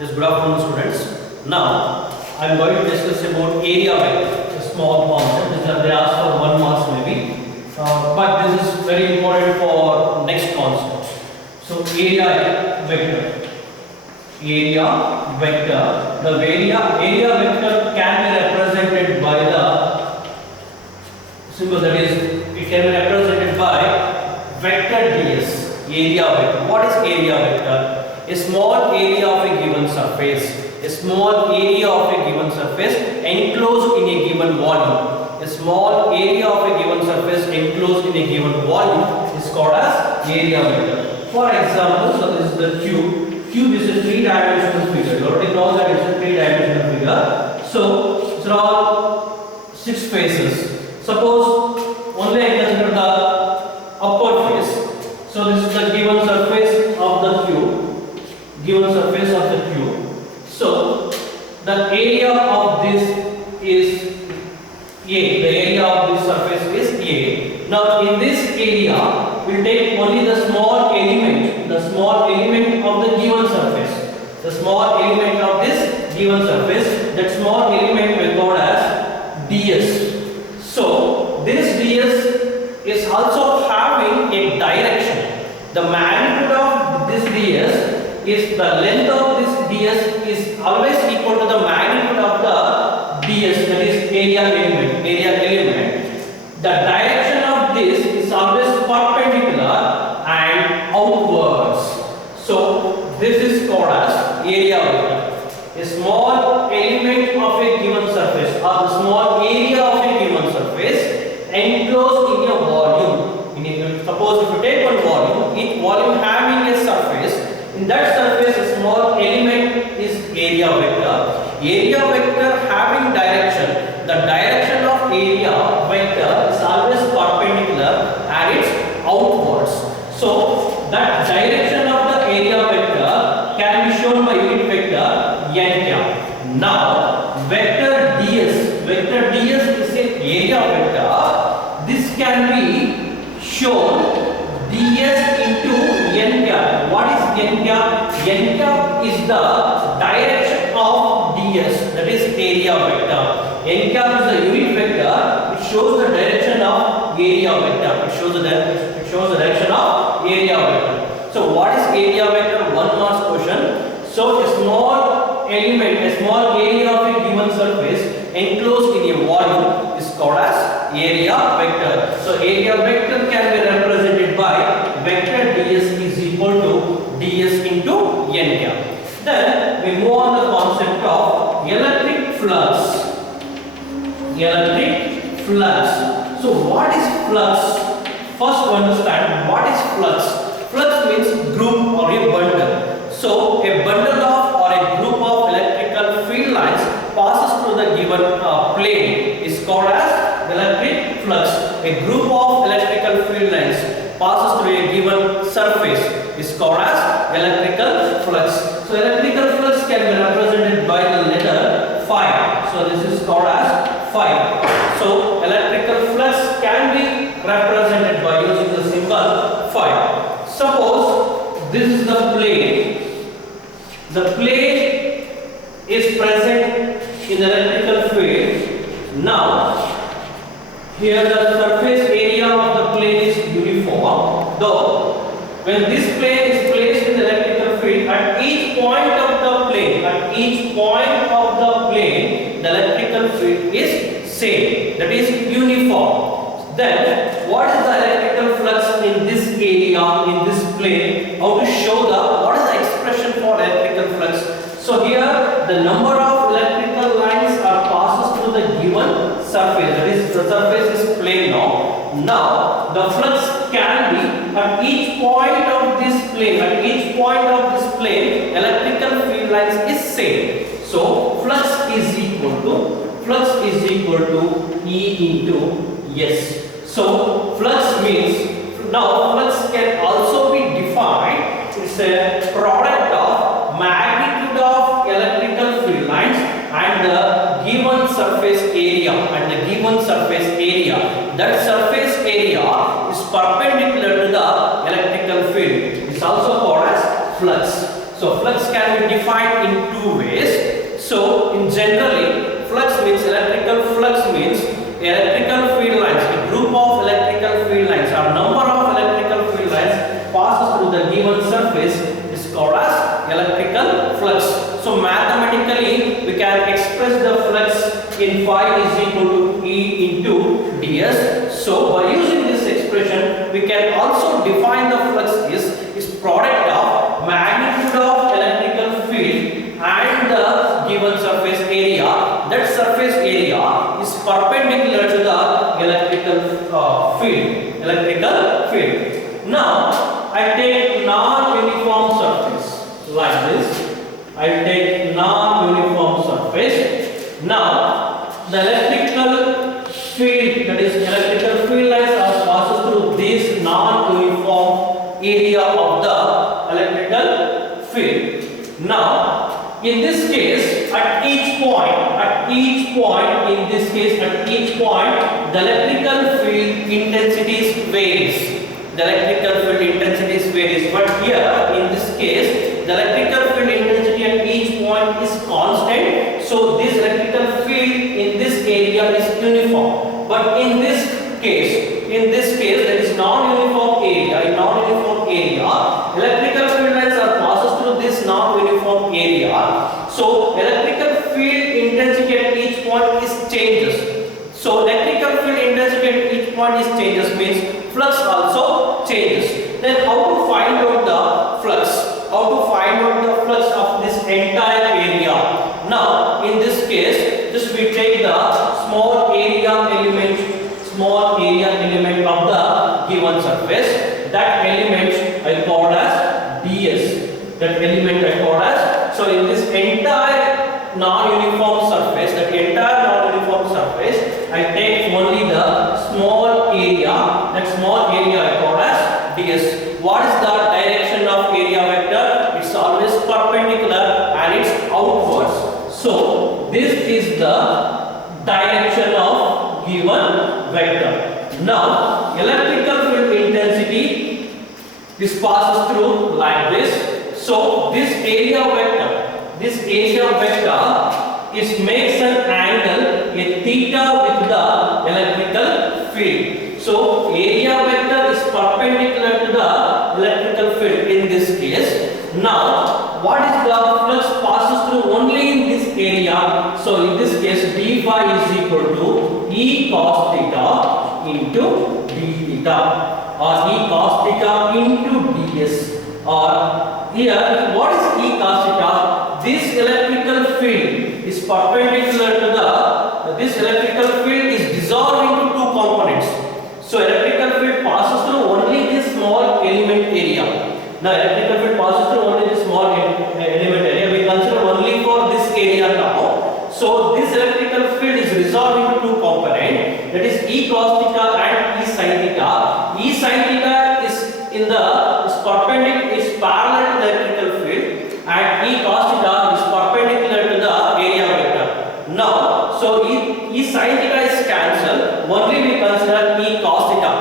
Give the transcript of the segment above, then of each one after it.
Yes, good afternoon students. Now I am going to discuss about area vector, a small concept. They ask for 1 marks maybe, but this is very important for next concept. So area vector. Area vector. The area vector can be represented by the symbol, that is, it can be represented by vector ds. Area vector. What is area vector? A small area of a given surface. A small area of a given surface enclosed in a given volume. A small area of a given surface enclosed in a given volume is called as area vector. For example, so this is the cube. Cube is a 3-dimensional figure. You already know that it's a 3-dimensional figure. So these are all 6 faces. Suppose only I consider the upper face. So this is the given surface of the cube. Given surface of the cube. So the area of this is A. The area of this surface is A. Now in this area, we will take only the small element. The small element of the given surface. The small element of this given surface. That small element we call as ds. So this ds is also having a direction. The magnitude of this ds is the length of this ds is always equal to the magnitude of the ds, that is area element. The direction of this is always perpendicular and outwards. So this is called as area vector. A small element of a given surface or the small area of a given surface enclosed in a volume. Suppose if you take one volume, each volume having a surface. In that surface, a small element is area vector. Area vector having direction. The direction of area vector is always perpendicular and it's outwards. So that direction of the area vector can be shown by unit vector n cap. Now vector ds. Vector ds is an area vector. This can be shown ds into n cap. What is n cap? N cap is the direction of ds, that is area vector. N cap is the unit vector which shows the direction of area vector. It shows the direction of area vector. So what is area vector? 1 mark question. So a small element, a small area of a given surface enclosed in a volume is called as area vector. So area vector can be represented by vector ds is equal to ds into n cap. Then we move on the concept of electric flux. Electric flux. So what is flux? First to understand what is flux. Flux means group or a bundle. So a bundle of or a group of electrical field lines passes through the given plane is called as electric flux. A group of electrical field lines passes through a given surface is called as electrical flux. So electrical flux can be represented by the letter phi. So this is called as phi. So electrical flux can be represented by using the symbol phi. Suppose this is the plane. The plane is present in the electrical field. Now here the surface area of the plane is uniform, though when this plane is placed in the electrical field, at each point of the plane, the electrical field is same, that is uniform. Then what is the electrical flux in this area, in this plane? How to show what is the expression for electrical flux? So here the number of electrical lines are passes through the given surface, that is the surface is plane now. Now the flux can be at each point of this plane, electrical field lines is same. So flux is equal to E into S. So flux means, now flux can also be defined, it's a product of magnitude of electrical field lines and the given surface area, that surface area is perpendicular to the electrical field. It's also called as flux. So flux can be defined in two ways. So in generally, flux means electrical flux means electrical field lines, a group of electrical field lines or number of electrical field lines passes through the given surface is called as electrical flux. So mathematically we can express the flux in phi is equal to E into ds. So by using this expression we can also define the flux is product of magnitude of electrical field and the given surface area. That surface area is perpendicular to the electrical field. Now I take non-uniform surface like this. I take non-uniform surface. Now the electrical field, that is electrical field lines are passes through this non-uniform area of the electrical field. Now in this case, at each point, the electrical field intensities varies. But here in this case, the electrical field intensity at each point is constant. So this electrical field in this area is uniform. But in this case, there is non-uniform area. In non-uniform area, electrical field lines are passes through this non-uniform area. So electrical field intensity at each point is changes. So electrical field intensity at each point is changes means flux also changes. Then how to find out the flux? Of this entire area. Now in this case, just we take the small area element of the given surface. That element I call as ds. So in this entire non-uniform surface, I take only the small area. That small area I call as ds. What is the direction of area vector? It's always perpendicular and it's outwards. So this is the direction of given vector. Now electrical field intensity this passes through like this. So this area vector is makes an angle a theta with the electrical field. So area vector is perpendicular to the electrical field in this case. Now what is the flux passes through only in this area? So in this case d phi is equal to E cos theta into d theta, or E cos theta into ds. Or here what is E cos theta? This electrical field is perpendicular to this electrical field is dissolved into two components. So electrical field passes through only this small element area. Now electrical field passes through only this small element area. We consider only for this area now. So this electrical field is resolved into two components. That is E cos theta and E sin theta. E sin theta is perpendicular, is parallel to the electrical field, and E cos theta is perpendicular to the area vector. Now, so E sin theta is cancelled. Only we consider E cos theta.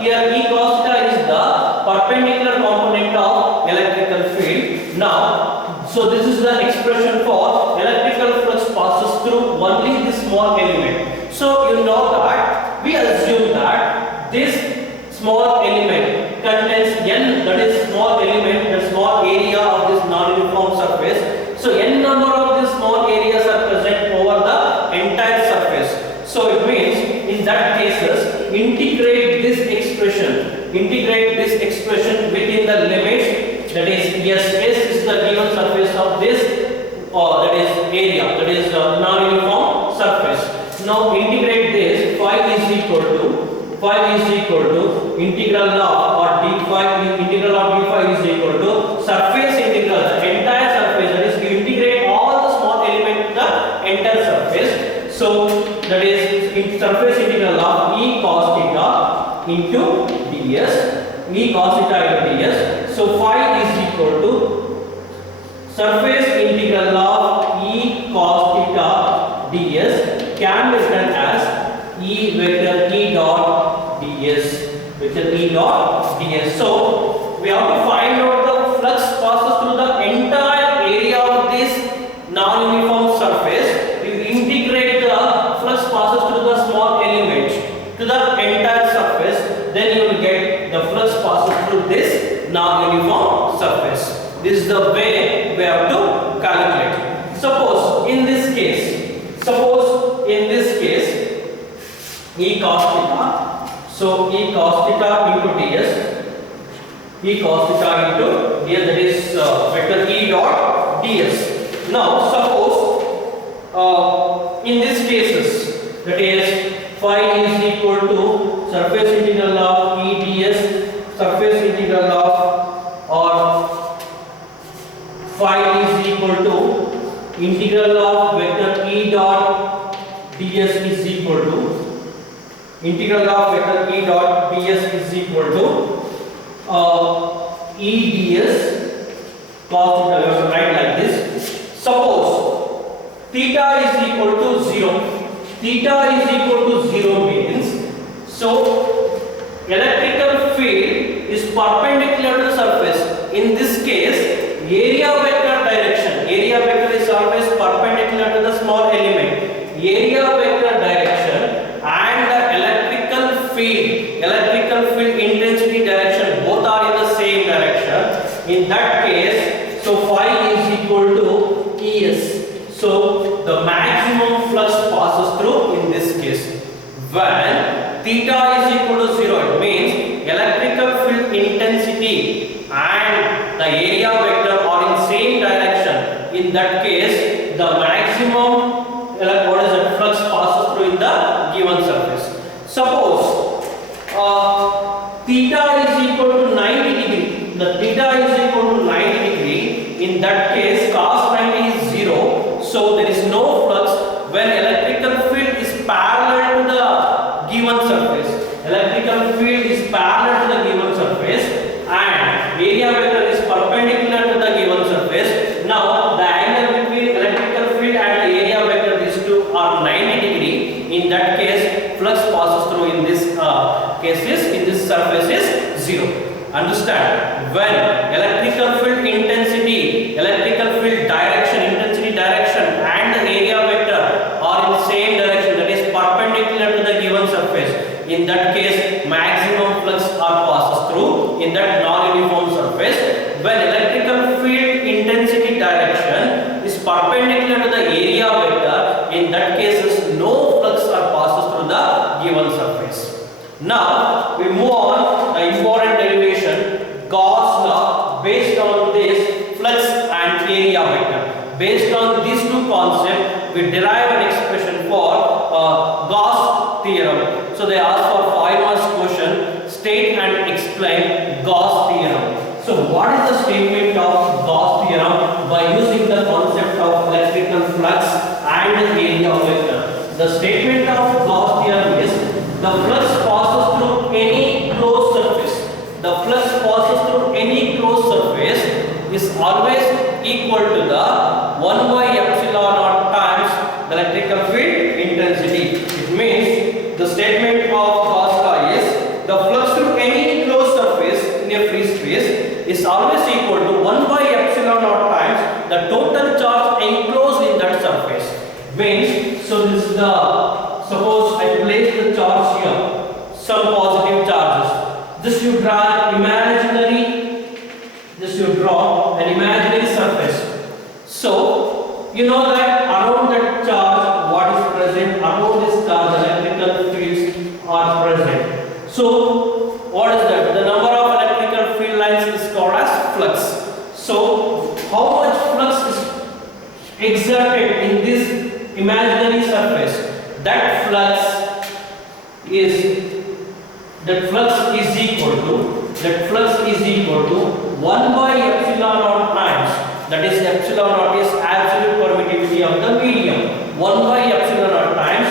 Here E cos theta is the perpendicular component of electrical field. Now, so this is the expression for electrical flux passes through only this small element. So you know that we assume that this small element contains n, that is small element, the small area of this non-uniform surface. So n number of these small areas are present over the entire surface. So it means in that cases integrate this expression within the limits, that is yes, S is the given surface of this that is area, that is non-uniform surface. Now integrate this, phi is equal to integral of, or d phi, integral of d phi is equal to surface integral, the entire surface, that is you integrate all the small element to the entire surface. So that is surface integral of E cos theta into ds, E cos theta into ds. So phi is equal to surface integral of E cos theta ds can be written as E vector E dot ds, vector E dot ds. So we have to find out the This is the way we have to calculate. Suppose in this case, E cos theta. So E cos theta into ds, that is vector E dot ds. Now suppose in these cases, that is phi is equal to surface integral of E ds, surface integral of, or phi is equal to integral of vector E dot ds is equal to integral of vector E dot ds is equal to E ds cos theta. You have to write like this. Suppose theta is equal to 0. Theta is equal to 0 means, so electrical field is perpendicular to the surface. In this case, area vector direction. Area vector is always perpendicular to the small element. Area vector direction and the electrical field intensity direction, both are in the same direction. In that case, so phi is equal to Es. So the maximum flux passes through in this case. When theta is equal to 0, it means electrical field intensity and the area vector are in same direction. In that case, the maximum flux passes through in the given surface. Suppose theta is equal to 90 degree. The theta is equal to 90 degree. In that case, cos 90 is 0. So there is no flux when electrical field is parallel to the given surface. Electrical field is parallel to the given surface and area vector is perpendicular to the given surface. Now the angle between electrical field and the area vector, these two are 90 degree. In that case, flux passes through in this surface is 0. Understand? When electrical field intensity, electrical field direction, intensity direction and the area vector are in the same direction, that is perpendicular to the given surface. In that case, maximum flux are passes through in that non-uniform surface. When electrical field intensity direction is perpendicular to the area vector, in that case no flux are passes through the given surface. Now we move on the important derivation, Gauss law. Based on this flux and area vector, based on these two concepts, we derive an expression for Gauss theorem. So they ask for 5 marks question, state and explain Gauss theorem. So what is the statement of Gauss theorem by using the concept of electrical flux and area vector? The statement of Gauss theorem is the flux passes through any closed surface. The flux passes through any closed surface is always equal to the 1 by epsilon naught times the electrical field intensity. It means the statement of Gauss law is the flux through any closed surface in a free space is always equal to 1 by epsilon naught times the total charge enclosed in that surface. Means, so this is the, suppose I place the charge here, some positive charges. This you draw an imaginary surface. So you know that around that charge, what is present around this charge, electrical fields are present. So what is that? The number of electrical field lines is called as flux. So how much flux is exerted in this imaginary surface? That flux is equal to 1 by epsilon naught times, that is epsilon naught is absolute permittivity of the medium, 1 by epsilon naught times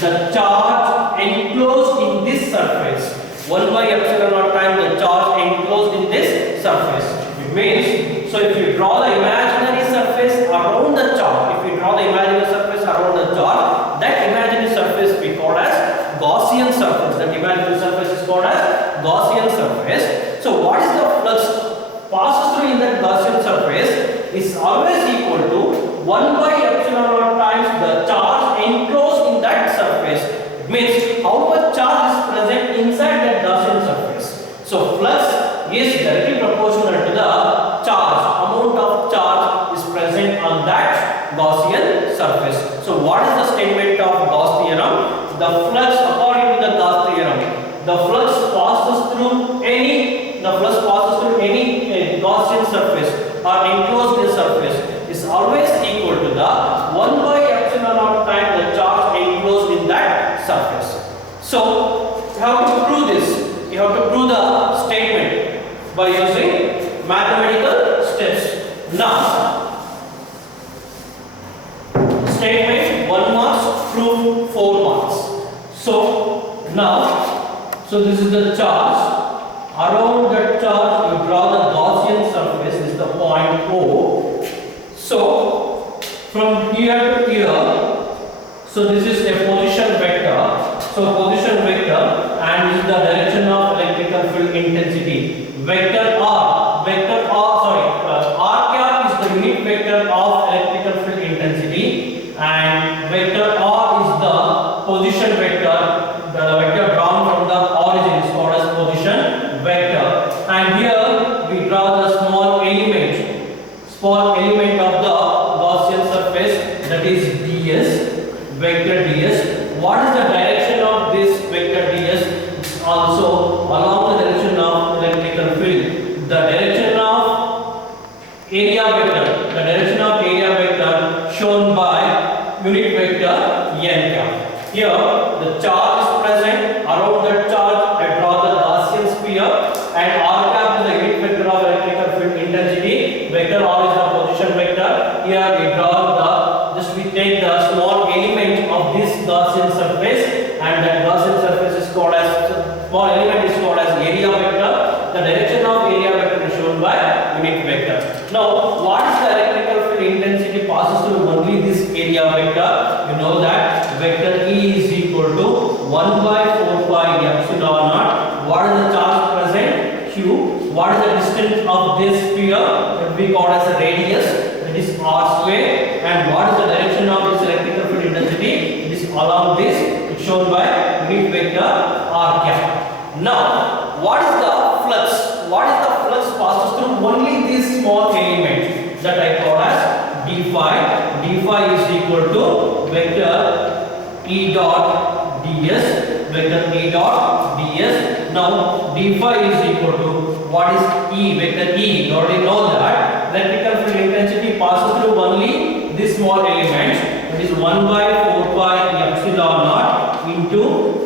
the charge enclosed in this surface, 1 by epsilon naught times the charge enclosed in this surface. It means, so if you draw the imaginary surface around the charge, that imaginary surface we call as Gaussian surface. That imaginary surface is called as Gaussian surface. So what is the flux passes through in that Gaussian surface is always equal to 1 by epsilon naught times the charge enclosed in that surface. It means how much charge is present inside that Gaussian surface. So flux is directly proportional to the charge, amount on that Gaussian surface. So what is the statement of Gauss theorem? The flux, according to the Gauss theorem, the flux passes through any Gaussian surface or enclosed surface is always equal to the 1 by epsilon naught times the charge enclosed in that surface. So you have to prove this. You have to prove the statement by using mathematical steps. Now, statement 1 marks, proof 4 marks. So now, this is the charge. Around that charge, you draw the Gaussian surface. This is the point O. So from here to here, so this is a position vector. So position vector, and this is the direction of electrical field intensity. Vector R cap is the unit vector of electrical field intensity, and vector R is the position vector. The vector drawn from the origin is called as position vector. And here we draw the small element of the Gaussian surface, that is ds, vector ds. What is the direction of this vector ds? It's also along the direction of electrical field. The direction of area vector shown by unit vector n cap. Here the charge is present. Around that charge I draw the Gaussian sphere, and r cap is the unit vector of electrical field intensity. Vector r is the position vector. Here we draw we take the small element of this Gaussian surface, and that Gaussian surface is called as small element is called as area vector. The direction of area vector is shown by unit vector. Now, what is the electrical field intensity passes through only this area vector? You know that vector E is equal to 1 by 4 pi epsilon naught. What is the charge present? Q. What is the distance of this sphere? That we call as a radius, that is r square. And what is the direction of this electrical field intensity? It is along this. It's shown by unit vector r cap. Now, what is the flux? What is the flux passes through only this small element that I call as d phi. D phi is equal to vector E dot ds. Vector E dot ds. Now, d phi is equal to what is E? Vector E. You already know that electrical field intensity passes through only this small element, that is 1 by 4 pi epsilon naught into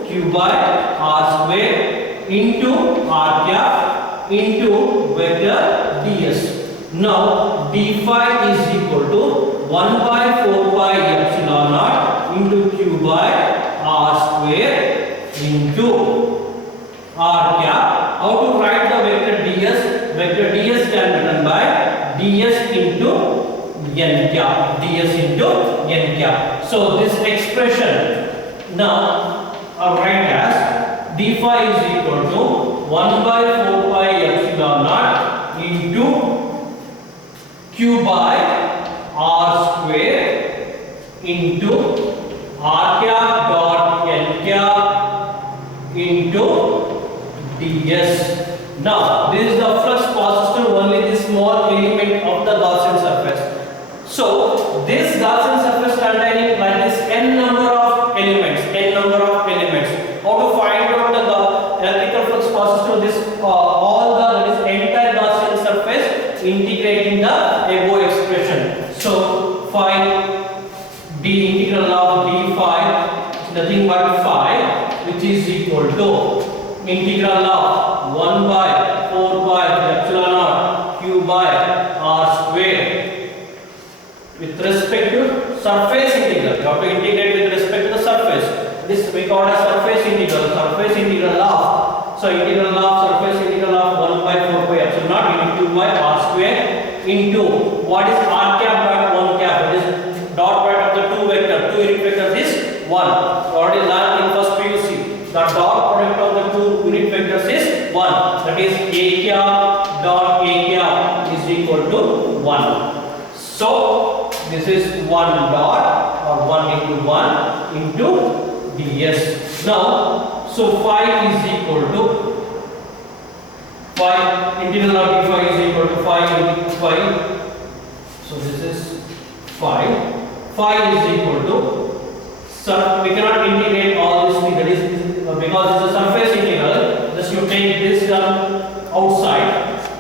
q by r square into r cap into vector ds. Now d phi is equal to 1 by 4 pi epsilon naught into q by r square into r cap. How to write the vector ds? Vector ds can be written by ds into n cap. ds into n cap. So this expression now I'll write as d phi is equal to 1 by 4 pi epsilon naught into q by r square into r cap dot n cap into ds. Now this is the flux passes through only this small element of the Gaussian surface. So this Gaussian surface containing like this n number of elements. How to find out the electrical flux passes through this that is entire Gaussian surface, integrating the above expression. So find the integral of d phi is nothing but phi, which is equal to integral of 1 by 4 pi epsilon naught q by r square with respect to surface integral. You have to integrate with respect to the surface. This we call as surface integral. So integral of surface integral of 1 by 4 pi epsilon naught into q by r square into what is r cap dot 1 cap. That is dot product of the two unit vectors is 1. Already learned in first PUC. The dot product of the two unit vectors is 1. That is a cap dot a cap is equal to 1. So this is 1 dot or 1 into 1 into ds. Now, so phi is equal to phi, integral of d phi is equal to phi into phi. So this is phi. Phi is equal to, we cannot integrate all this thing, that is because it's a surface integral. Just you take this term outside,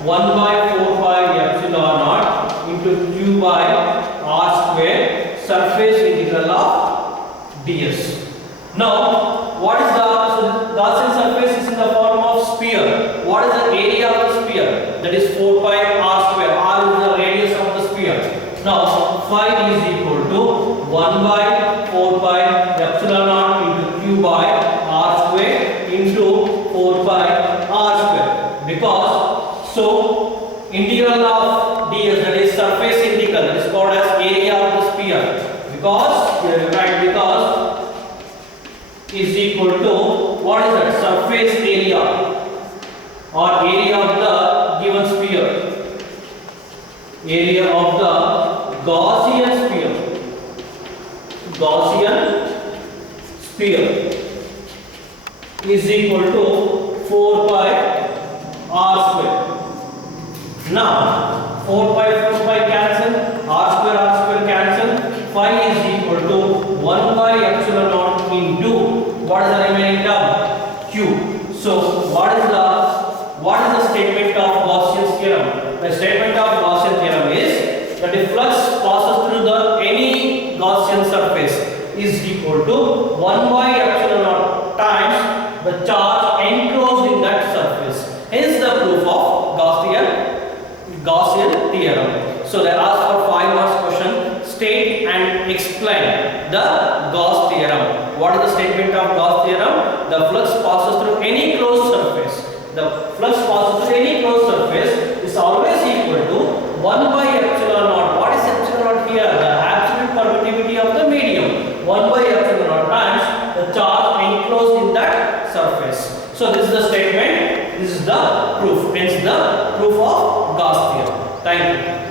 1 by 4 pi epsilon naught into q by r square surface integral of ds. Now, what is the, so the Gaussian surface is in the form of sphere. What is the area of the sphere? That is 4 pi r square. R is the radius of the sphere. Now, phi is equal to 1 by 4 pi epsilon naught into q by r square into 4 pi r square. Because, so, integral of ds, that is surface integral, that is called as area of the sphere. Because, here you write because is equal to, what is that? Surface area or area of the given sphere. Area of the Gaussian sphere. Gaussian sphere is equal to 4 pi r square. Now, 4 pi cancel, r square cancel, phi is equal to 1 by epsilon naught into, what is the remaining term? Q. So, what is the statement of Gaussian theorem? The statement of Gaussian theorem is that the flux passes through the any Gaussian surface is equal to 1 by epsilon naught times the charge enclosed in that surface. Hence the proof of Gaussian theorem. So they ask for 5 marks question, state and explain the Gauss theorem. What is the statement of Gauss theorem? The flux passes through any closed surface. The flux passes through any closed surface is always equal to 1 by epsilon naught. What is epsilon naught here? The absolute permittivity of the medium. 1 by epsilon naught times the charge enclosed in that surface. So this is the statement, this is the proof, hence the proof of Gauss theorem. Thank you.